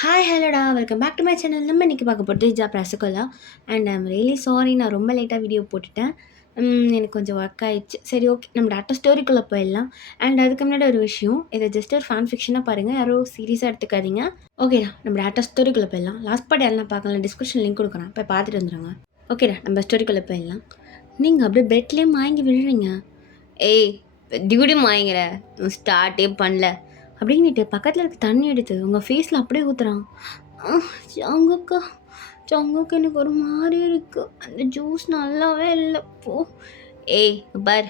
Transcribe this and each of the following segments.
Hi ஹலோடா welcome back to my channel. நம்ம இன்றைக்கி பார்க்க போகிறது ஹிஜாப் rasgulla. And I'm really sorry, நான் ரொம்ப லேட்டாக வீடியோ போட்டுட்டேன். எனக்கு கொஞ்சம் ஒர்க் ஆயிடுச்சு. சரி, ஓகே, நம்ம டேரக்டாக ஸ்டோரிக்குள்ளே போயிடலாம். அண்ட் அதுக்கு முன்னாடி ஒரு விஷயம், இதை ஜஸ்ட் ஒரு ஃபேன் ஃபிக்ஷனாக பாருங்கள், யாரும் சீரியஸாக எடுத்துக்காதீங்க. ஓகேடா, நம்ம டேரக்டாக ஸ்டோரிக்குள்ளே போயிடலாம். லாஸ்ட் பார்ட் யாரெல்லாம் பார்க்கலாம், டிஸ்கிரிப்ஷன் லிங்க் கொடுக்குறேன், போய் பார்த்துட்டு வந்துடுங்க. ஓகேடா, நம்ம ஸ்டோரிக்குள்ளே போயிடலாம். நீங்கள் அப்படியே பெட்லேயே மாங்கி விழுறீங்க. ஏய், டியூடி மாயங்கிற ஸ்டார்ட்டே பண்ணல அப்படின்னுட்டு பக்கத்தில் இருக்க தண்ணி எடுத்து உங்கள் ஃபேஸில் அப்படியே ஊற்றுறான். ஜாங்கக்கா ஜாங்கக்கா, எனக்கு ஒரு மாதிரி இருக்கு, அந்த ஜூஸ் நல்லாவே இல்லை போ. ஏய் பார்,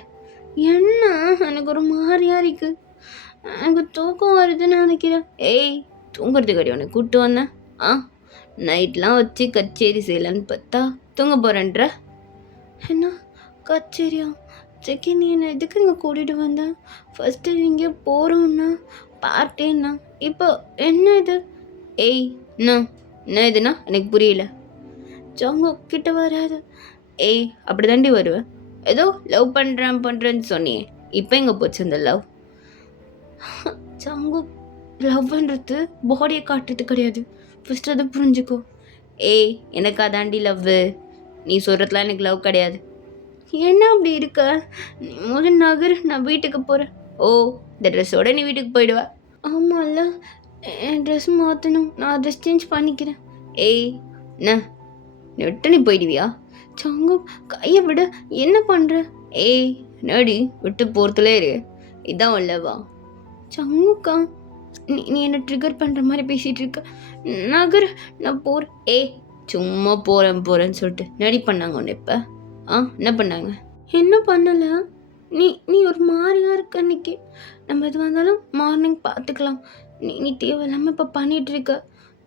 என்ன எனக்கு ஒரு மாதிரியா இருக்கு, எனக்கு தூக்கம் வருதுன்னு நினைக்கிறேன். ஏய், தூங்குறதுக்கு அடி உனக்கு கூப்பிட்டு வந்தேன். நைட்லாம் வச்சு கச்சேரி செய்யலான்னு பார்த்தா தூங்க போகிறேன்ற. என்ன கச்சேரியா? செக்கி, நீ என்னை எதுக்கு இங்கே கூட்டிகிட்டு வந்தேன்? ஃபஸ்ட்டு இங்கே போகிறோன்னா பார்ட்டேன்னா, இப்போ என்ன இது? ஏய், என்ன இதுன்னா எனக்கு புரியல. ஜாங்கோ கிட்ட வராது. ஏய், அப்படி தாண்டி வருவேன். ஏதோ லவ் பண்ணுறேன்னு சொன்னியே, இப்போ எங்கே போச்சு அந்த லவ்? ஜாங்கோ, லவ்ன்றது பாடியை காட்டுறது கிடையாது, ஃபஸ்ட்டு அதை புரிஞ்சுக்கோ. ஏய், எனக்கு அதாண்டி லவ்வு, நீ சொல்கிறதுலாம் எனக்கு லவ் கிடையாது. என்ன அப்படி இருக்க? நீ முதல் நகர், நான் வீட்டுக்கு போகிறேன். ஓ, இந்த ட்ரெஸ்ஸோட நீ வீட்டுக்கு போயிடுவ? ஆமாம்ல, என் ட்ரெஸ் மாற்றணும், நான் ட்ரெஸ் சேஞ்ச் பண்ணிக்கிறேன். ஏய், என்ன விட்டு நீ போயிடுவியா? சங்கு, கையை விட, என்ன பண்ணுற? ஏய், நடி விட்டு போகிறதுலே இரு, இதான் உள்ளவா? சங்குக்கா, நீ என்ன ட்ரிகர் பண்ணுற மாதிரி பேசிகிட்டு இருக்க. நகர், நான் போகிறேன். ஏய், சும்மா போகிறேன்னு சொல்லிட்டு நடி பண்ணாங்க ஒன்று. இப்போ என்ன பண்ணாங்க? என்ன பண்ணலை, நீ ஒரு மாதிரியா இருக்க அன்னைக்கு. நம்ம எது வந்தாலும் மார்னிங் பார்த்துக்கலாம். நீ தேவையில்லாமல் இப்போ பண்ணிகிட்ருக்க,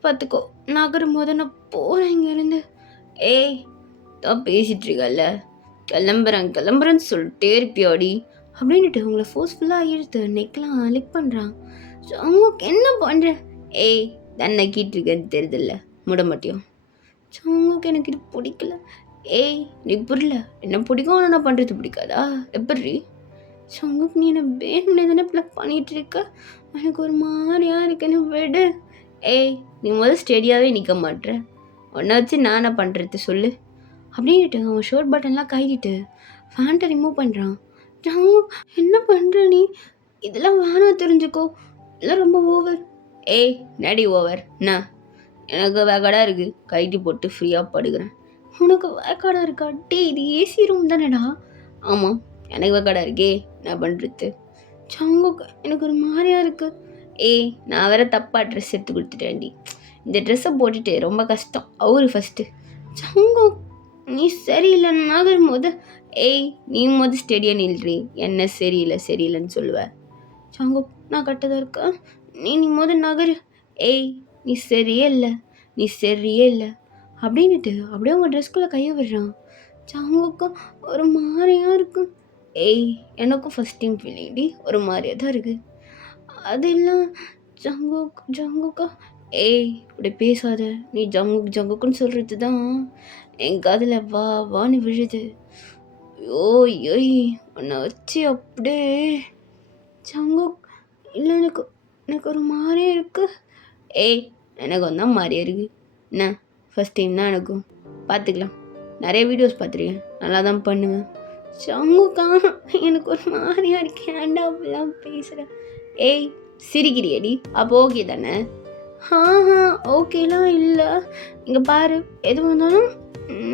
பார்த்துக்கோ. நகரும் போது நான் போகிறேன் இங்கேருந்து. ஏய், தான் பேசிகிட்ருக்கல்ல, கிளம்புறேன்னு சொல்லிட்டே இருப்பியாடி அப்படின்ட்டு உங்களை ஃபோர்ஸ்ஃபுல்லாக இழுத்து நெக்லாம் லிக் பண்ணுறான். ஸோ அவங்களுக்கு என்ன பண்ணுறேன்? ஏய், தான் நக்கிட்டுருக்கேன்னு தெரியுதில்ல, முட மாட்டியும். ஸோ அவங்களுக்கு எனக்கு இது பிடிக்கல. ஏய், நீ புரியல, என்ன பிடிக்கும், ஆனால் நான் பண்ணுறது பிடிக்காதா? எப்படி சங்குக்கு, நீ என்ன வேணும்னே தானே இப்படிலாம் பண்ணிகிட்டு இருக்க, எனக்கு ஒரு மாதிரியா இருக்குன்னு விடு. ஏய், நீ முதல் ஸ்டெடியாகவே நிற்க மாட்டேற, ஒன்றை வச்சு நான் என்ன பண்ணுறது சொல்லு அப்படின்ட்டு அவன் ஷர்ட் பட்டன்லாம் கைதிட்டு ஃபேண்ட்டை ரிமூவ் பண்ணுறான். ஜங்கு, என்ன பண்ணுற நீ? இதெல்லாம் வேணாம், தெரிஞ்சுக்கோ, இதெல்லாம் ரொம்ப ஓவர். ஏய், நடி ஓவர்? என்ன, எனக்கு வேகடாக இருக்குது, கைட்டி போட்டு ஃப்ரீயாக படுக்கிறேன். உனக்கு வேக்காடாக இருக்கா? டே, இது ஏசி ரூம் தானேடா. ஆமாம், எனக்கு வேக்காடாக இருக்கே, நான் பண்ணுறது. சங்குக்கு, எனக்கு ஒரு மாதிரியாக இருக்குது. ஏய், நான் வேறு தப்பாக ட்ரெஸ் எடுத்து கொடுத்துட்டேன்டி, இந்த ட்ரெஸ்ஸை போட்டுட்டு ரொம்ப கஷ்டம், அவரு ஃபஸ்ட்டு. சங்கு, நீ சரியில்லைன்னு போது, ஏய், நீ ஸ்டெடியாக நில்றி, என்ன சரியில்லைன்னு சொல்லுவேன். சங்கு, நான் கட்டதாக இருக்கேன், நீ நகரு. ஏய், நீ சரியே இல்லை அப்படின்னுட்டு அப்படியே அவங்க ட்ரெஸ்குள்ளே கையை விடுறான். ஜாங்குக்கும் ஒரு மாதிரியாக இருக்கும். ஏய், எனக்கும் ஃபஸ்ட் டைம் ஃபீலிங்டி ஒரு மாதிரியாக தான் இருக்குது. அது இல்லை ஜங்குக்கா. ஏய், இப்படி பேசாத, நீ ஜங்குக்குன்னு சொல்கிறது தான் என் காதில் வான்னு விழுது. ஏய், உன்னை வச்சு அப்படியே. ஜங்குக், இல்லை, எனக்கு ஒரு மாதிரியே இருக்குது. ஏய், எனக்கு வந்தால் மாதிரியே இருக்குது. என்ன, ஃபஸ்ட் டைம் தான் எனக்கும், பார்த்துக்கலாம், நிறைய வீடியோஸ் பார்த்துருக்கேன், நல்லா தான் பண்ணுவேன். சங்குக்கா, எனக்கு ஒரு மாதிரியாக இருக்கேன், ஏன்டா அப்படிலாம் பேசுகிறேன்? ஏய், சிரிக்கிறியடி, அப்போ ஓகே தானே? ஓகேலாம் இல்லை, இங்கே பாரு, எது வந்தாலும்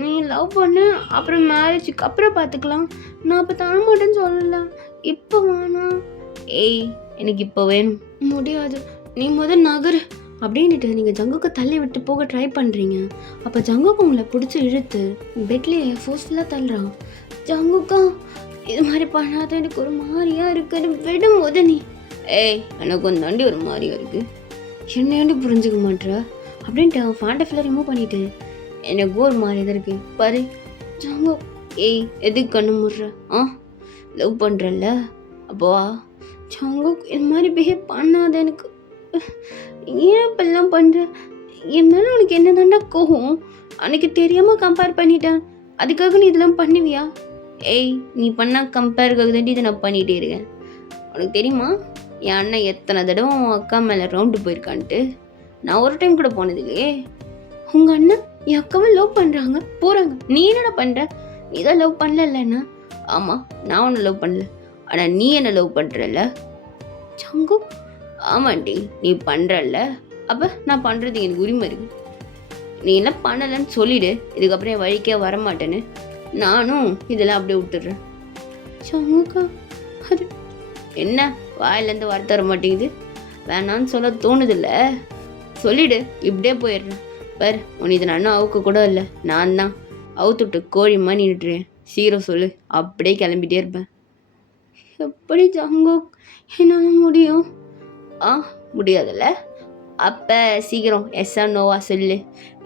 நீ லவ் பண்ணு, அப்புறம் மேரேஜுக்கு அப்புறம் பார்த்துக்கலாம், நான் அப்போ தர மாட்டேன்னு சொல்லலை, இப்போ வேணாம். ஏய், எனக்கு இப்போ வேணும். முடியாது, நீ முதல் நகரு அப்படின்ட்டு நீங்கள் ஜங்குக்கு தள்ளி விட்டு போக ட்ரை பண்ணுறீங்க. அப்போ ஜங்குக்கு உங்களை பிடிச்சி இழுத்து பெட்லேயே ஃபோர்ஸ்ஃபுல்லாக தள்ளுறான். ஜங்குக்கா, இது மாதிரி பண்ணாத, எனக்கு ஒரு மாதிரியாக இருக்குன்னு விடும்போது நீ. ஏய், எனக்கு ஒரு தாண்டி ஒரு மாதிரியாக இருக்குது, என்னையாண்டி புரிஞ்சுக்க மாட்டேற அப்படின்ட்டு அவன் ஃபேண்ட்டை ஃபுல்லாக ரிமூவ் பண்ணிவிட்டு, எனக்கு ஒரு மாதிரியாக தான் இருக்குது பாரு. ஜங்கு, ஏய், எதுக்கு கண்ணு முடுற? லவ் பண்ணுறல்ல, அப்போவா? ஜங்கு, இது மாதிரி பிஹேவ் பண்ணாத, எனக்கு ஏன் இப்பெல்லாம் பண்ணுற? என் மேலே உனக்கு என்ன தாண்டா கோவம்? அன்னைக்கு தெரியாமல் கம்பேர் பண்ணிட்டேன், அதுக்காக நீ இதெல்லாம் பண்ணுவியா? ஏய், நீ பண்ணால் கம்பேருக்காக தாண்டி இதை நான் பண்ணிகிட்டே இருக்கேன். உனக்கு தெரியுமா, என் அண்ணன் எத்தனை தடவை உன் அக்கா மேலே ரவுண்டு போயிருக்கான்ட்டு? நான் ஒரு டைம் கூட போனது இல்லையே. உங்கள் அண்ணன் என் அக்காவை லவ் பண்ணுறாங்க போகிறாங்க, நீ என்னடா பண்ணுற? நீ தான் லவ் பண்ணலன்னா? ஆமாம், நான் ஒன்று லவ் பண்ணல, ஆனால் நீ என்ன லவ் பண்ணுறல்ல சங்கு? ஆமாண்டி, நீ பண்ணுறல்ல, அப்போ நான் பண்ணுறதுக்கு எனக்கு உரிமை இருக்குது. நீ என்ன பண்ணலைன்னு சொல்லிடு, இதுக்கப்புறம் என் வழிக்கே வரமாட்டேன்னு. நானும் இதெல்லாம் அப்படியே விட்டுடுறேன். சங்குக்கா, அது என்ன வாயிலேருந்து வார்த்தை வர மாட்டேங்குது? வேணான்னு சொல்ல தோணுதில்ல, சொல்லிடு, இப்படியே போயிடுறேன். பார், உன் இது நான் அவுக்க கூட இல்லை, நான் தான் அவுத்துட்டு கோழிமா நின்றுட்டுறேன். சீக்கிரம் சொல்லு, அப்படியே கிளம்பிட்டே இருப்பேன். எப்படி ஜங்கு என்னால் முடியும்? முடியாதுல்ல? அப்போ சீக்கிரம் எஸ்ஸா நோவா சொல்லு.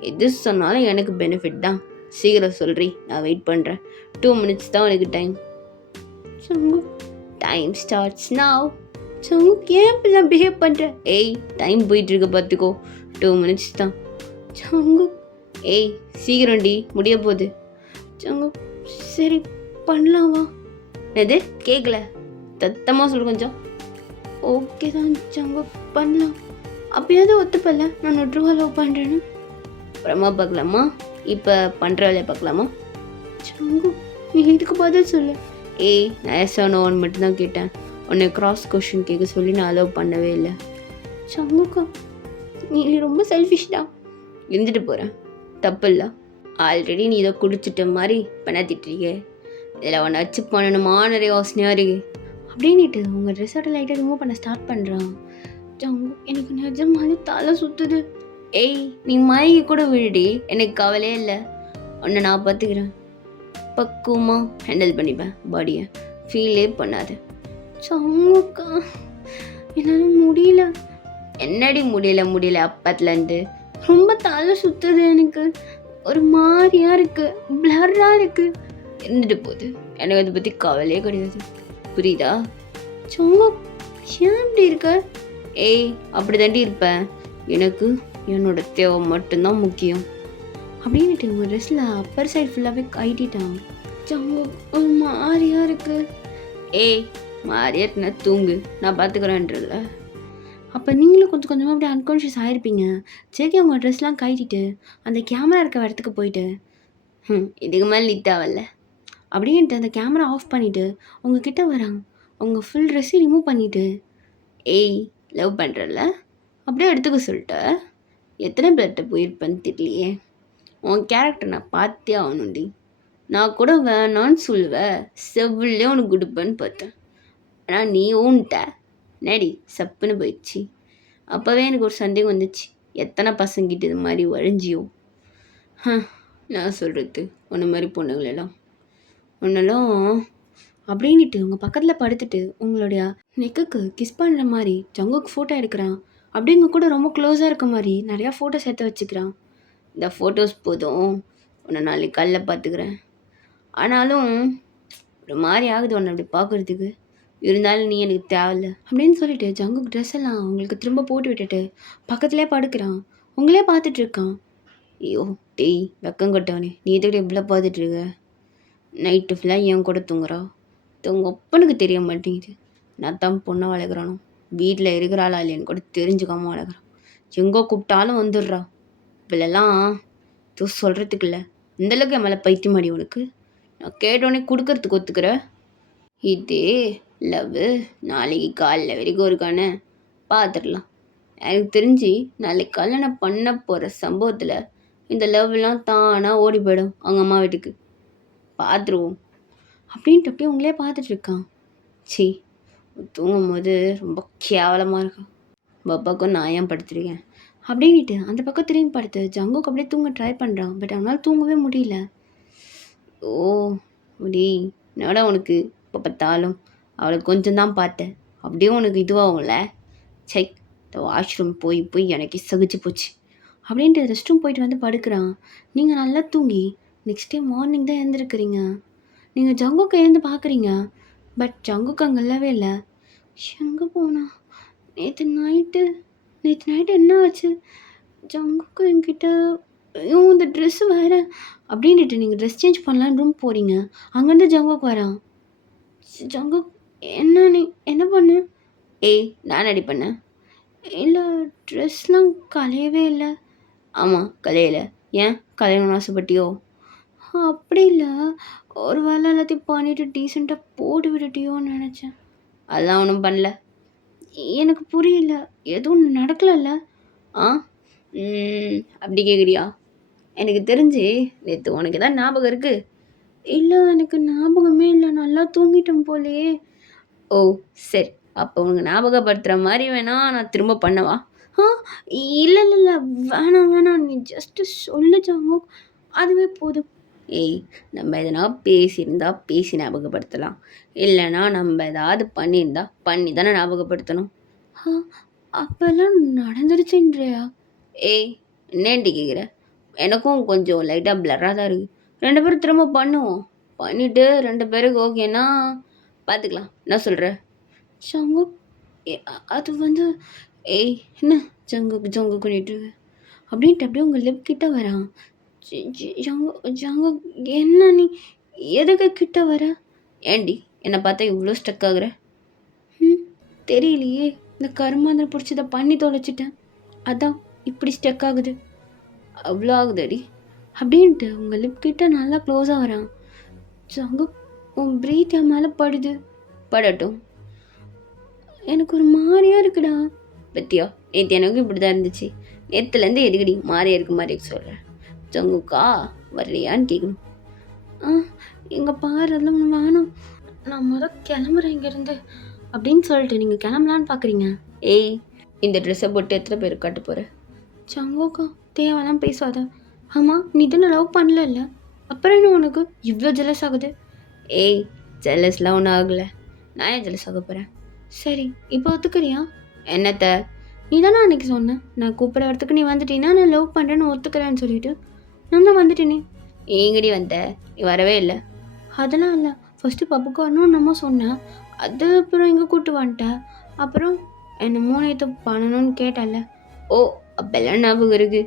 எது சொன்னாலும் எனக்கு பெனிஃபிட் தான். சீக்கிரம் சொல்றி, நான் வெயிட் பண்ணுறேன். 2 minutes தான் உனக்கு டைம். சங்கு, டைம் ஸ்டார்ட்ஸ் நவ். சங்கு, ஏன் இப்படிலாம் பிஹேவ் பண்ணுற? ஏய், டைம் போயிட்டுருக்கு பார்த்துக்கோ. 2 minutes தான். சங்கு, ஏய் சீக்கிரம்டி, முடிய போகுது. சங்கு, சரி பண்ணலாமா? எது கேட்கல, தத்தமாக சொல்லு கொஞ்சம். ஓகே தான் சங்கு, பண்ணலாம். அப்பயாவது ஒத்துப்பல்ல நான் ஒற்றுவா லவ் பண்ணுறேன்னு. அப்புறமா பார்க்கலாமா, இப்போ பண்ணுற வேலையை பார்க்கலாமா? சங்கு, நீ இதுக்கு பதில் சொல்லு. ஏய், நான் எஸ் ஆர் நோன்னு மட்டும்தான் கேட்டேன். உன்னை கிராஸ் கொஷின் கேட்க சொல்லி நான் அலோவ் பண்ணவே இல்லை. சங்குக்கா, நீ ரொம்ப செல்ஃபிஷ் தான். இருந்துட்டு போகிறேன், தப்பு இல்லை. ஆல்ரெடி நீ இதை குடிச்சிட்ட மாதிரி பண்ணாத்திட்டுருக்கே, இதில் உன்னை வச்சு பண்ணணுமா நிறைய யோசனையாக இருக்கு அப்படின்னுட்டு உங்கள் ட்ரெஸ்ஸோட லைட்டை ரிமூவ் பண்ண ஸ்டார்ட் பண்ணுறான். ஜங்கு, எனக்கு நிஜமாலே தலை சுற்றுது. ஏய், நீ மயங்கி கூட விழுடி, எனக்கு கவலையே இல்லை. உன்னை நான் பார்த்துக்கிறேன், பக்குவமாக ஹேண்டில் பண்ணிப்பேன் பாடியை, ஃபீலே பண்ணாது. சங்குக்கா, என்னால் முடியல. என்னடி முடியல அப்பத்துலேருந்து? ரொம்ப தலை சுற்றுது, எனக்கு ஒரு மாதிரியாக இருக்குது, பிளர்ராக இருக்குது. இருந்துட்டு போகுது, எனக்கு அதை பற்றி கவலையே கிடையாது, புரியுதா? சங்கு, ஏன் இப்படி இருக்க? ஏய், அப்படி தாண்டி இருப்பேன், எனக்கு என்னோட தேவை மட்டும்தான் முக்கியம் அப்படின்ட்டு ஒரு ட்ரெஸ்ஸில் அப்பர் சைடு ஃபுல்லாகவே கட்டிட்டான். சங்கு, ஒரு மாதிரியாக இருக்கு. ஏய், மாதிரியா இருக்குன்னா தூங்கு, நான் பார்த்துக்கிறேன்றல. அப்போ நீங்களும் கொஞ்சம் கொஞ்சமாக அப்படியே அன்கான்ஷியஸ் ஆகிருப்பீங்க. சரி, உங்கள் ட்ரெஸ்லாம் கட்டிட்டு அந்த கேமரா இருக்க இடத்துக்கு போயிட்டு இதுக்கு மேலே லிட்டாவல்ல அப்படின்ட்டு அந்த கேமரா ஆஃப் பண்ணிவிட்டு உங்ககிட்ட வராங்க. உங்கள் ஃபுல் ட்ரெஸ்ஸையும் ரிமூவ் பண்ணிவிட்டு, ஏய் லவ் பண்ணுறல அப்படியே எடுத்துக்க சொல்லிட்ட. எத்தனை பேர்கிட்ட போயிருப்பேன்னு தெரியலையே, உன் கேரக்டர் நான் பார்த்தே ஆகணுண்டி. நான் கூட வேணான்னு சொல்லுவேன், செவ்விலே உனக்கு கொடுப்பேன்னு பார்த்தேன். ஆனால் நீ ஊன்ட்ட நேடி சப்புன்னு போயிடுச்சு. அப்போவே எனக்கு ஒரு சந்தேகம் வந்துச்சு, எத்தனை பசங்கிட்டு இது மாதிரி வழிஞ்சியோ. நான் சொல்கிறது உன்ன மாதிரி பொண்ணுங்களெல்லாம் ஒன்றெல்லாம் அப்படின்ட்டு உங்கள் பக்கத்தில் படுத்துட்டு உங்களுடைய நெக்குக்கு கிஸ் பண்ணுற மாதிரி ஜங்குக்கு ஃபோட்டோ எடுக்கிறான். அப்படிங்க கூட ரொம்ப க்ளோஸாக இருக்க மாதிரி நிறையா ஃபோட்டோஸ் எடுத்து வச்சுக்கிறான். இந்த ஃபோட்டோஸ் போதும், உன்னை நாளைக்கு காலைல பார்த்துக்கிறேன். ஆனாலும் ஒரு மாதிரி ஆகுது உன்னை அப்படி பார்க்குறதுக்கு, இருந்தாலும் நீ எனக்கு தேவையில்ல அப்படின்னு சொல்லிட்டு ஜங்குக்கு ட்ரெஸ் எல்லாம் அவங்களுக்கு திரும்ப போட்டு விட்டுட்டு பக்கத்துலேயே படுக்கிறான். உங்களே பார்த்துட்ருக்கான். ஐயோ டேய் வெக்கம் கட்டவனே, நீ எதுக்கிட்ட இவ்வளோ பார்த்துட்ருக்க? நைட்டு ஃபுல்லாக என் கூட தூங்குறா, உங்கள் அப்பனுக்கு தெரிய மாட்டேங்குது. நான் தான் பொண்ணை வளர்க்குறானோ, வீட்டில் இருக்கிறாளா இல்லையான்னு கூட தெரிஞ்சுக்காமல் வளர்க்குறான். எங்கே கூப்பிட்டாலும் வந்துடுறா. இவ்வளெல்லாம் எதுவும் சொல்கிறதுக்கு இல்லை, இந்தளவுக்கு என் மேலே பைத்தியம் அடி உனக்கு. நான் கேட்டோடனே கொடுக்கறதுக்கு ஒத்துக்கிற. இது லவ் நாளைக்கு காலைல வரைக்கும் இருக்கானே பார்த்துடலாம். எனக்கு தெரிஞ்சு நாளைக்கு கல்யாணம் பண்ண போகிற சம்பவத்தில் இந்த லவ்லாம் தானாக ஓடி போயிடும் அவங்க அம்மா வீட்டுக்கு, பார்த்துருவோம் அப்படின்ட்டு அப்படியே உங்களே பார்த்துட்ருக்கான். சி, தூங்கும் போது ரொம்ப கேவலமாக இருக்கும். பாப்பாவுக்கும் நான் ஏன் படுத்துருக்கேன் அப்படின்ட்டு அந்த பக்கம் திரும்பி படுத்து ஜங்குக்கு அப்படியே தூங்க ட்ரை பண்ணுறான். பட் அவனால் தூங்கவே முடியல. ஓ முடி, என்னடா உனக்கு இப்போ பார்த்தாலும் அவளை கொஞ்சம் தான் பார்த்தேன், அப்படியே உனக்கு இதுவாகும்ல. சை, இந்த வாஷ்ரூம் போய் போய் எனக்கு சகிச்சு போச்சு அப்படின்ட்டு ரெஸ்ட் ரூம் போயிட்டு வந்து படுக்கிறான். நீங்கள் நல்லா தூங்கி நெக்ஸ்ட் டே மார்னிங் தான் எழுந்திருக்கிறீங்க. நீங்கள் ஜங்குக்கு எழுந்து பார்க்குறீங்க, பட் ஜங்குக்கு அங்கே இல்லவே இல்லை. எங்கே போனா? நேற்று நைட்டு என்ன ஆச்சு? ஜங்குக்கு என்கிட்ட இந்த ட்ரெஸ்ஸு வேறு அப்படின்ட்டு நீங்கள் ட்ரெஸ் சேஞ்ச் பண்ணலான்னு ரூம் போகிறீங்க. அங்கேருந்து ஜங்குக்கு வரான். ஜங்கு, என்ன நீ என்ன பண்ண? ஏய், நான் அடி பண்ணேன். இல்லை, ட்ரெஸ்லாம் கலையவே இல்லை. ஆமாம், கலையல. ஏன் கலையணும்னு ஆசைப்பட்டியோ? அப்படி இல்லை, ஒரு வேளை எல்லாத்தையும் பண்ணிட்டு டீசெண்டாக போட்டு விட்டுட்டியோன்னு நினச்சேன். அதெல்லாம் ஒன்றும் பண்ணல. எனக்கு புரியல, எதுவும் நடக்கலைல்ல? ஆ அப்படி கேட்குறியா? எனக்கு தெரிஞ்சு நேற்று உனக்கு தான் ஞாபகம் இருக்கு. இல்லை, எனக்கு ஞாபகமே இல்லை, நல்லா தூங்கிட்டேன் போலயே. ஓ சரி, அப்போ உனக்கு ஞாபகப்படுத்துகிற மாதிரி வேணா நான் திரும்ப பண்ணவா? ஆ இல்லை இல்லை இல்லை, வேணாம் வேணாம், நீ ஜஸ்ட்டு சொல்லு ஜாங்கோ, அதுவே போதும். ஏய், நம்ம எதனா பேசியிருந்தா பேசி ஞாபகப்படுத்தலாம், இல்லைன்னா நம்ம ஏதாவது பண்ணியிருந்தா பண்ணி தானே ஞாபகப்படுத்தணும். ஆ அப்போல்லாம் நடந்துருச்சுன்றியா? ஏய், என்னேன்டி கேட்குற? எனக்கும் கொஞ்சம் லைட்டாக பிளராக தான் இருக்குது. 2 பேரும் திரும்ப பண்ணுவோம். பண்ணிவிட்டு 2 பேருக்கு ஓகேன்னா பார்த்துக்கலாம். என்ன சொல்கிற? ஜங்கு, அது வந்து, ஏய் என்ன ஜங்கு ஜங்கு பண்ணிட்டு இருக்க? அப்படின்ட்டு அப்படியே உங்கள் லிப் கிட்ட வரான். ஜங்கு ஜங்கு, என்ன நீ எதுக்கு கிட்ட வர? ஏண்டி என்னை பார்த்தா இவ்வளோ ஸ்டக் ஆகுற? தெரியலையே, இந்த கருமாந்திரம் பிடிச்சதை பண்ணி தொலைச்சிட்டேன், அதான் இப்படி ஸ்டக் ஆகுது. அவ்வளோ ஆகுதடி அப்படின்ட்டு உங்கள் லிப் கிட்ட நல்லா க்ளோஸாக வரான். ஜங்கு, உன் ப்ரீத் என் மேலே படுது. படட்டும், எனக்கு ஒரு மாதிரியாக இருக்குடா. பத்தியா, நேற்று எனக்கும் இப்படி தான் இருந்துச்சு. நேற்றுலேருந்து எதுக்கடி மாறியா இருக்கு மாதிரி சொல்கிறேன். ஜங்குக்கா வரலையான்னு கேட்கணும். எங்கள் பாரு, அதெல்லாம் வேணும், நான் கிளம்புறேன் இங்கேருந்து அப்படின்னு சொல்லிட்டு நீங்கள் கிளம்பலான்னு பார்க்குறீங்க. ஏய், இந்த ட்ரெஸ்ஸை போட்டு எத்தனை பேர் காட்ட போகிற? ஜங்குக்கா தேவையெல்லாம் பேசாத. ஆமாம், நீ தானே லவ் பண்ணல, அப்புறம் என்ன உனக்கு இவ்வளோ ஜெலஸ் ஆகுது? ஏய், ஜெலஸ்லாம் ஒன்றும் ஆகலை, நான் ஏன் ஜெலஸ் ஆக போகிறேன்? சரி, இப்போ ஒத்துக்கிறியா? என்னத்த? நீ தானே அன்றைக்கி சொன்னேன், நான் கூப்பிட்ற இடத்துக்கு நீ வந்துட்டீங்கன்னா நான் லவ் பண்ணுறேன்னு ஒத்துக்கிறேன்னு சொல்லிட்டு. நான் தான் வந்துட்டேனே. எங்கடி வந்த? நீ வரவே இல்லை. அதெல்லாம் இல்லை, ஃபஸ்ட்டு பப்புக்கு வரணும்னு நம்ம சொன்னேன், அது அப்புறம் எங்கே கூப்பிட்டு வந்துட்டேன். அப்புறம் என்னமோ நேற்று பண்ணணும்னு கேட்டல. ஓ, அப்பெல்லாம் ஞாபகம் இருக்கு.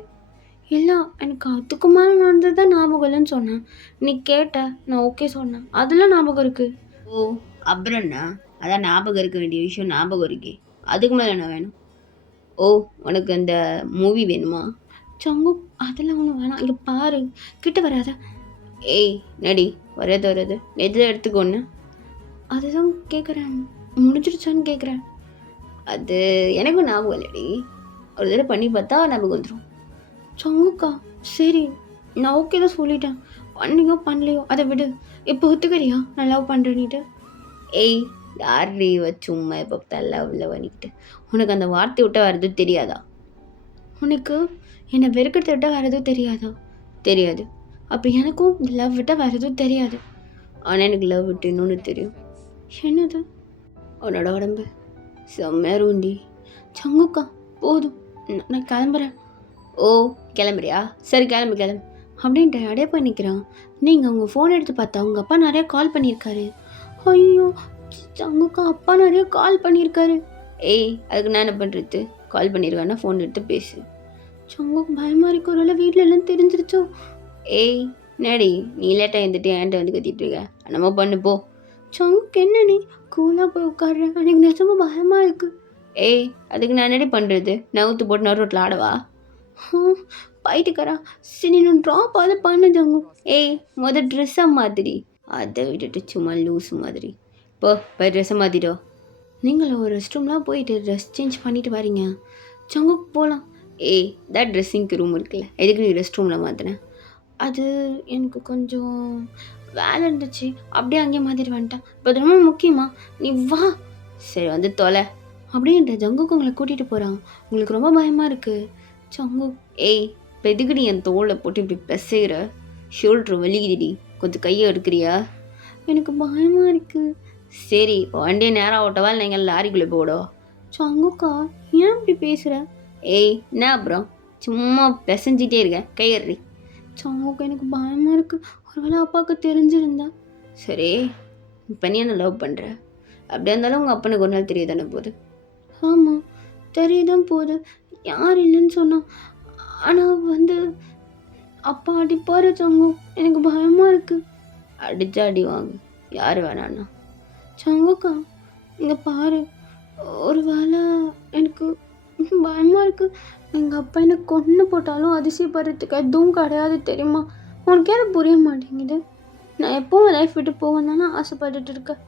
இல்லை, எனக்கு அதுக்கு மேலே நடந்தது தான் ஞாபகம் இல்லைன்னு சொன்னேன். நீ கேட்ட, நான் ஓகே சொன்னேன், அதெல்லாம் ஞாபகம் இருக்குது. ஓ, அப்புறம் என்ன? அதான் ஞாபகம் இருக்க வேண்டிய விஷயம் ஞாபகம் இருக்கே, அதுக்கு மேலே என்ன வேணும்? ஓ, உனக்கு அந்த மூவி வேணுமா? சங்கு, அதெல்லாம் ஒன்றும் வேணாம், இங்கே பாரு, கிட்ட வராத. ஏய் நடி, வர்றது எதில் எடுத்துக்கொன்னு? அதுதான் கேட்குறேன், முடிஞ்சிருச்சான்னு கேட்குறேன். அது எனக்கும் ஞாபகம் இல்லடி, ஒரு தடவை பண்ணி பார்த்தா ஞாபகம் வந்துடும். சங்குக்கா சரி, நான் ஓகே தான் சொல்லிட்டேன், பண்ணியோ பண்ணலையோ அதை விடு. இப்போ ஒத்துக்கிறியா நான் லவ் பண்ணுறேன்னிட்டு? ஏய், யார்ரி சும்மா இப்போ லவ்வில் பண்ணிக்கிட்டு, உனக்கு அந்த வார்த்தை விட்டால் வேறு எதுவும் தெரியாதா? உனக்கு என்னை வெறுக்கிறத விட்டால் வேறு எதுவும் தெரியாதா? தெரியாது. அப்போ எனக்கும் இந்த லவ் விட்டால் வேறு எதுவும் தெரியாது. ஆனால் எனக்கு லவ் விட்டு இன்னொன்று தெரியும். என்னது? உன்னோட உடம்பு செம்மையாக ரூண்டி. சங்குக்கா போதும், நான் கிளம்புறேன். ஓ, கிளம்புறியா? சரி கிளம்பு அப்படின்ட்டு அடைய போய் நிற்கிறான். நீங்கள் உங்கள் ஃபோன் எடுத்து பார்த்தா உங்கள் அப்பா நிறையா கால் பண்ணியிருக்காரு. ஐயோ சங்குக்கா, அப்பா நிறைய கால் பண்ணியிருக்காரு. ஏய், அதுக்கு நான் என்ன பண்ணுறது? கால் பண்ணியிருக்கான்னா ஃபோன் எடுத்து பேசு. சங்குக்கு பயமாக இருக்கு, ஒரு வீட்டில் எல்லாம் தெரிஞ்சிருச்சோ. ஏய் நேடி, நீ லேட்டாக எழுந்துட்டு என்கிட்ட வந்து கத்திட்டு இருக்க, நம்ம பண்ணு போ. சங்குக்கு என்ன நீ கூலாக போய் உட்காடுறேன், எனக்கு நிஜமாக பயமாக இருக்குது. ஏய், அதுக்கு நான் என்னடி பண்ணுறது? நவுத்து போட்டு நான் ரோட்டில் ஆடவா? பைட்டுக்காரா, சரி நான் ட்ராப் ஆகுது பண்ணு ஜங்கு. ஏய், ட்ரெஸ்ஸை மாதிரி, அதை விட்டுட்டு சும்மா லூஸ் மாதிரி. போய் ட்ரெஸ்ஸை மாற்றிட்டோ. நீங்கள் ஒரு ரெஸ்ட் ரூம்லாம் போயிட்டு ட்ரெஸ் சேஞ்ச் பண்ணிவிட்டு வரீங்க. சங்குக்கு போகலாம். ஏய், தான் ட்ரெஸ்ஸிங்க்கு ரூம் இருக்குல்ல, எதுக்கு நீ ரெஸ்ட் ரூமில் மாற்றினேன்? அது எனக்கு கொஞ்சம் வேலை இருந்துச்சு, அப்படியே அங்கேயே மாற்றிட்டு வந்துட்டேன். இப்போ அது ரொம்ப முக்கியமா, நீ வா. சரி வந்து தொலை அப்படின்ற ஜங்குக்கு உங்களை கூட்டிகிட்டு போகிறான். உங்களுக்கு ரொம்ப பயமாக இருக்குது. சங்கு, ஏய் இப்போ எதுக்கு நீ என் தோலை போட்டு இப்படி பெசைகிற? ஷோல்ட்ரு வலிக்குதுடி, கொஞ்சம் கையை எடுக்கிறியா? எனக்கு பயமாக இருக்குது. சரி, இப்போ வண்டியை நேராக ஓட்டவா இல்லை நீங்கள் லாரிக்குள்ளே போடும்? சங்குக்கா, ஏன் இப்படி பேசுகிற? ஏய், என்ன அப்புறம் சும்மா பெசஞ்சிட்டே இருக்க, கையறி. சங்குக்கா, எனக்கு பயமாக இருக்குது, ஒருவேளை அப்பாவுக்கு தெரிஞ்சிருந்தா. சரி, இப்போ நீ என்ன லவ் பண்ணுற? அப்படியா இருந்தாலும் உங்கள் அப்பனுக்கு ஒரு நாள் தெரிய தானே போகுது. ஆமாம், தெரியதான் போகுது, யார் இல்லைன்னு சொன்னான். ஆனால் வந்து அப்பா அடிப்பாரு சங்கு, எனக்கு பயமாக இருக்குது. அடித்தா அடி வாங்க, யார் வேணாண்ணா. சங்குக்கா, இங்கே பாரு, ஒரு வேளை எனக்கு பயமாக இருக்குது. எங்கள் அப்பா என்ன கொன்று போட்டாலும் அதிசயப்படுறதுக்கு எதுவும் கிடையாது தெரியுமா? உனக்கு ஏன் புரிய மாட்டேங்குது? நான் எப்பவும் லைஃப் விட்டு போவேன் தானே ஆசைப்பட்டுட்டு இருக்கேன்.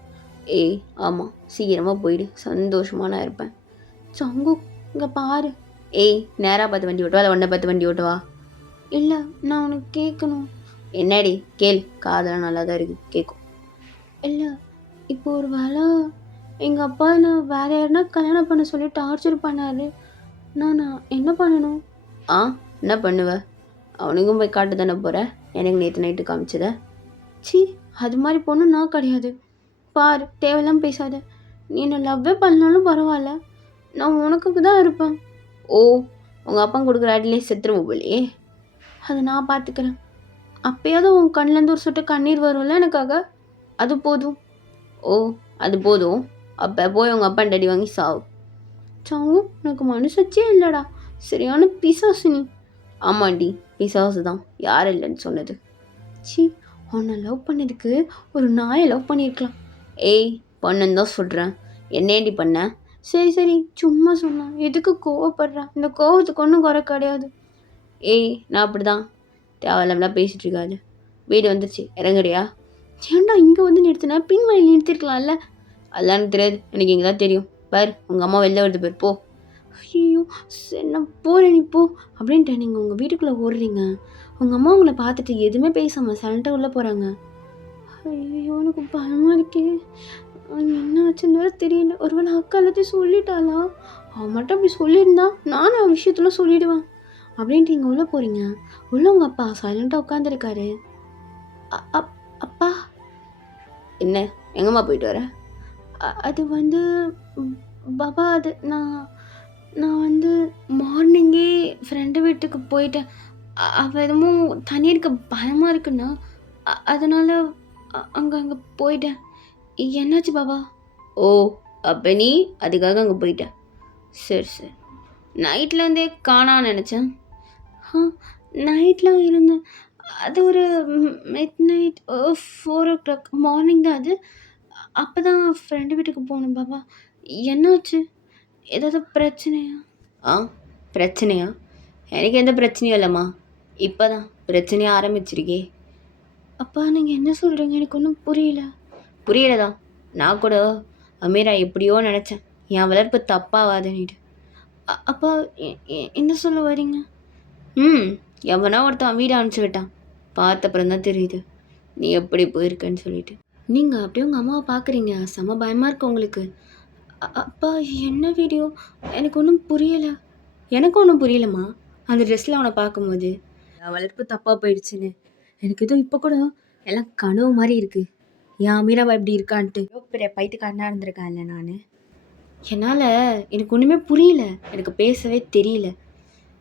ஏய் ஆமாம், சீக்கிரமாக போயிடு, சந்தோஷமாக நான் இருப்பேன். சங்கு இங்கே பாரு. ஏய் நேராக பார்த்து வண்டி ஓட்டுவா, அதை ஒன்றை பார்த்து வண்டி ஓட்டுவா? இல்லை, நான் உனக்கு கேட்கணும். என்னடி கேள், காதெல்லாம் நல்லா தான் இருக்குது, கேட்கும். இல்லை, இப்போ ஒரு வேளை எங்கள் அப்பா என்னை வேறு யாருன்னா கல்யாணம் பண்ண சொல்லி டார்ச்சர் பண்ணாரு. நான் என்ன பண்ணணும்? என்ன பண்ணுவ? அவனுக்கும் போய் காட்டு தானே போகிற, எனக்கு நேற்று நைட்டு காமிச்சத. சி, அது மாதிரி பொண்ணு நான் கிடையாது. பாரு, தேவையெல்லாம் பேசாத. நீ என்ன லவ்வே பண்ணாலும் பரவாயில்ல, நான் உனக்கு தான் இருப்பேன். ஓ, உங்கள் அப்பா கொடுக்குற அடிலே செத்துருவோம் போலையே. அதை நான் பார்த்துக்கிறேன். அப்பயாவது உன் கண்ணிலேருந்து ஒரு சொட்டு கண்ணீர் வரும்ல எனக்காக, அது போதும். ஓ, அது போதும். அப்போ போய் உங்கள் அப்பா டடி வாங்கி சாவு. சாங்கு, உனக்கு மனசாட்சியே இல்லைடா, சரியான பிசாசு நீ. ஆமாண்டி, பிசாசு தான், யார் இல்லைன்னு சொன்னது? சி, உன்னை லவ் பண்ணதுக்கு ஒரு நாயை லவ் பண்ணியிருக்கலாம். ஏய் பொண்ணுன்னு தான் சொல்கிறேன், என்னேண்டி பண்ண? சரி சரி, சும்மா சொன்னேன், எதுக்கு கோவப்படுறேன்? இந்த கோவத்துக்கு ஒன்றும் குறை கிடையாது. ஏய் நான் அப்படி தான் தேவையில்லாமலாம் பேசிகிட்டு இருக்காது. வீடு வந்துருச்சு, இறங்குறியா? ஏன்டா இங்கே வந்து நிறுத்தினா, பின்மணியில் நிறுத்திருக்கலாம்ல. அதெல்லாம் தெரியாது, எனக்கு இங்கே தான் தெரியும். பாரு, உங்கள் அம்மா வெளில வருது பாரு, போ. ஐயோ சரி, நான் போகிறேன், நீ போ அப்படின்ட்டு நீங்கள் உங்கள் வீட்டுக்குள்ளே ஓடுறீங்க. உங்கள் அம்மா உங்களை பார்த்துட்டு எதுவுமே பேசாமல் சைலண்ட்டாக உள்ளே போகிறாங்க. ஐயோ எனக்கு பயமாக இருக்கே. என்ன ஆச்சுன்னு தெரியல. ஒருவேளை அக்கா எல்லாத்தையும் சொல்லிட்டாளா? அவன் மட்டும் அப்படி சொல்லியிருந்தா நானும் அவன் விஷயத்துல சொல்லிடுவேன் அப்படின்ட்டு இங்கே உள்ளே போகிறீங்க. உள்ள உங்கள் அப்பா சைலண்ட்டாக உட்காந்துருக்காரு. அப்பா. என்ன, எங்கம்மா போயிட்டு வர? அது வந்து பாபா, அது நான் வந்து மார்னிங்கே ஃப்ரெண்டு வீட்டுக்கு போயிட்டேன். அவள் எதுவும் தனி இருக்க பயமாக இருக்குன்னா அதனால் அங்கே போயிட்டேன். என்னாச்சு பாபா? ஓ, அப்போ நீ அதுக்காக அங்கே போயிட்டேன். சரி சரி, நைட்டில் இருந்தே காணான்னு நினச்சேன். நைட்டில் இருந்தேன். அது ஒரு மிட் நைட் 4 o'clock மார்னிங் தான் அது. அப்போ தான் ஃப்ரெண்டு வீட்டுக்கு போகணும் பாபா. என்னாச்சு? ஏதாவது பிரச்சனையா? பிரச்சனையா? எனக்கு எந்த பிரச்சனையும் இல்லைம்மா. இப்போ தான் பிரச்சனையை ஆரம்பிச்சிருக்கே. அப்பா நீங்கள் என்ன சொல்கிறீங்க? எனக்கு ஒன்றும் புரியலதான். நான் கூட அமீரா எப்படியோ நினச்சேன், என் வளர்ப்பு தப்பாகாதுன்னுட்டு. அப்பா என்ன சொல்ல வரீங்க? எவனா ஒருத்தன் வீடு அனுப்பிச்சி விட்டான். பார்த்தப்புறம் தான் தெரியுது நீ எப்படி போயிருக்கன்னு சொல்லிட்டு. நீங்கள் அப்படியே உங்கள் அம்மாவை பார்க்குறீங்க, செம பயமாக இருக்கு உங்களுக்கு. அப்பா என்ன வீடியோ? எனக்கு ஒன்றும் புரியலை. எனக்கும் ஒன்றும் புரியலம்மா. அந்த ட்ரெஸ்ஸில் அவனை பார்க்கும்போது என் வளர்ப்பு தப்பாக போயிடுச்சுன்னு எனக்கு எதுவும் இப்போ கூட எல்லாம் கனவு மாதிரி இருக்குது. என் அமீராவா எப்படி இருக்கான்ட்டு பெரிய பைத்துக்காரனாக இருந்திருக்கேன் இல்லை நான். என்னால் எனக்கு ஒன்றுமே புரியல, எனக்கு பேசவே தெரியல,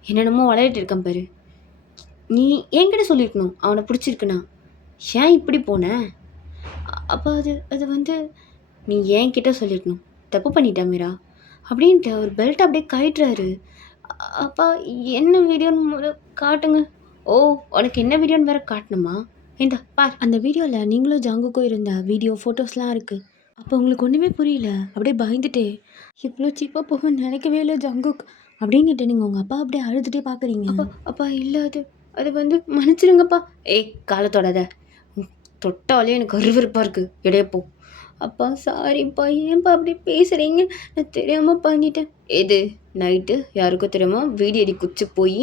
என்னென்னமோ வளரிட்டு இருக்கேன் பாரு. நீ என்கிட்ட சொல்லியிருக்கணும் அவனை பிடிச்சிருக்குண்ணா. ஏன் இப்படி போனேன்? அப்போ அது வந்து நீ என்கிட்ட சொல்லியிருக்கணும். தப்பு பண்ணிட்டேன் மீரா அப்படின்ட்டு அவர் பெல்ட் அப்படியே கயிட்டுறாரு. அப்பா என்ன வீடியோன்னு காட்டுங்க. ஓ, உனக்கு என்ன வீடியோன்னு வேறு காட்டணுமா? இந்த பார், அந்த வீடியோவில் நீங்களும் ஜாங்குக்கும் இருந்த வீடியோ ஃபோட்டோஸ்லாம் இருக்குது. அப்போ உங்களுக்கு ஒன்றுமே புரியல, அப்படியே பயந்துட்டே இவ்வளோ சீப்பாக போக நினைக்கவே இல்லை ஜங்குக் அப்படின்னுட்டு நீங்கள் உங்கள் அப்பா அப்படியே அழுதுகிட்டே பார்க்குறீங்க. அப்பா இல்லை, அது வந்து மன்னிச்சிருங்கப்பா. ஏய் காலத்தோடாத, தொட்டாலே எனக்கு அருவருப்பாக இருக்குது, இடையப்போ. அப்பா சாரிப்பா, ஏன்ப்பா அப்படி பேசுகிறீங்க? நான் தெரியாமல் பண்ணிட்டேன். எது நைட்டு யாருக்கும் தெரியாமல் வீடியோ எடி குச்சி போய்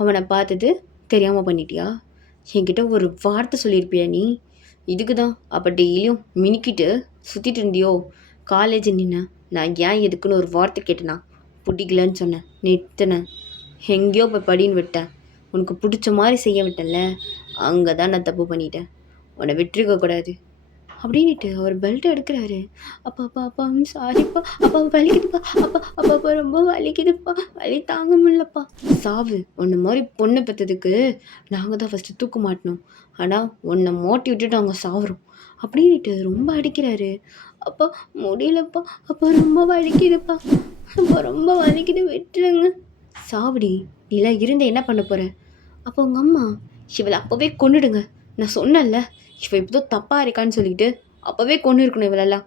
அவனை பார்த்தது தெரியாமல் பண்ணிட்டியா? என்கிட்ட ஒரு வார்த்தை சொல்லியிருப்பியா நீ? இதுக்கு தான் அப்போ டெய்லியும் மினிக்கிட்டு சுற்றிட்டு இருந்தியோ? காலேஜ் நின்ன நான் ஏன் எதுக்குன்னு ஒரு வார்த்தை கேட்டேனா? பிடிக்கலன்னு சொன்னேன், நிறுத்தினேன், எங்கேயோ போய் படின்னு விட்டேன், உனக்கு பிடிச்ச மாதிரி செய்ய விட்டேன்ல, அங்கே தான் நான் தப்பு பண்ணிட்டேன், உன்னை விட்டுருக்கக்கூடாது அப்படின்ட்டு அவர் பெல்ட் எடுக்கிறாரு. அப்பா சாரிப்பா, அப்பா வலிக்குதுப்பா, அப்பா ரொம்ப வலிக்குதுப்பா, வலி தாங்க முடியலப்பா. சாவு, உன்னை மாதிரி பொண்ணு பெற்றதுக்கு நாங்கள் தான் ஃபஸ்ட்டு தூக்க மாட்டணும், ஆனால் உன்னை மோட்டி விட்டுட்டு அவங்க சாவுறோம் அப்படின்ட்டு ரொம்ப அடிக்கிறாரு. அப்பா முடியலப்பா, அப்பா ரொம்ப வலிக்குதுப்பா, அப்பா ரொம்ப வலிக்குது, விட்டுருங்க. சாவடி, நீலாம் இருந்து என்ன பண்ண போகிற? அப்போ உங்கள் அம்மா இவளை அப்போவே கொன்னுடுங்க, நான் சொன்னேன்ல இவ இப்போ தப்பாக இருக்கான்னு சொல்லிட்டு அப்போவே கொண்டு இருக்கணும் இவளெல்லாம்.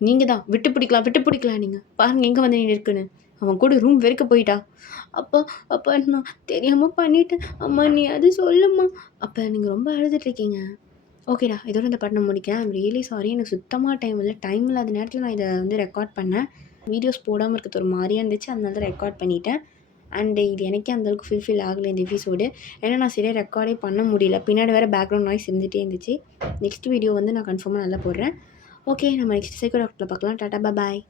நீங்கள் தான் விட்டு பிடிக்கலாம் நீங்கள் பாருங்கள் எங்கே வந்து நீ இருக்குன்னு. அவன் கூட ரூம் வரைக்கும் போயிட்டா. அப்பா அப்பா நான் தெரியாமல் பண்ணிட்டேன் அம்மா, நீ அது சொல்லும்மா. அப்போ நீங்கள் ரொம்ப அழுதுட்ருக்கீங்க. ஓகேடா, இதோட இந்த பாட்டு நான் முடிக்கிறேன். I'm really sorry. எனக்கு சுத்தமாக டைம் இல்லாத நேரத்தில் நான் இதை வந்து ரெக்கார்ட் பண்ணேன். வீடியோஸ் போடாமல் இருக்கிறது ஒரு மாதிரியாக இருந்துச்சு, அதனால தான் ரெக்கார்ட் பண்ணிட்டேன். அண்டு இது எனக்கே அந்தளவுக்கு ஃபுல்ஃபில் ஆகலை இந்த எபிசோடு. ஏன்னா நான் சரியாக ரெக்கார்டே பண்ண முடியல. பின்னாடி வேறு பேக்ரவுண்ட் நாய்ஸ் இருந்துகிட்டே இருந்துச்சு. நெக்ஸ்ட் வீடியோ வந்து நான் கன்ஃபார்மாக நல்லா போடுறேன். ஓகே, நம்ம நெக்ஸ்ட் சைக்கோ டாக்டரில் பார்க்கலாம். டாட்டா பாய்.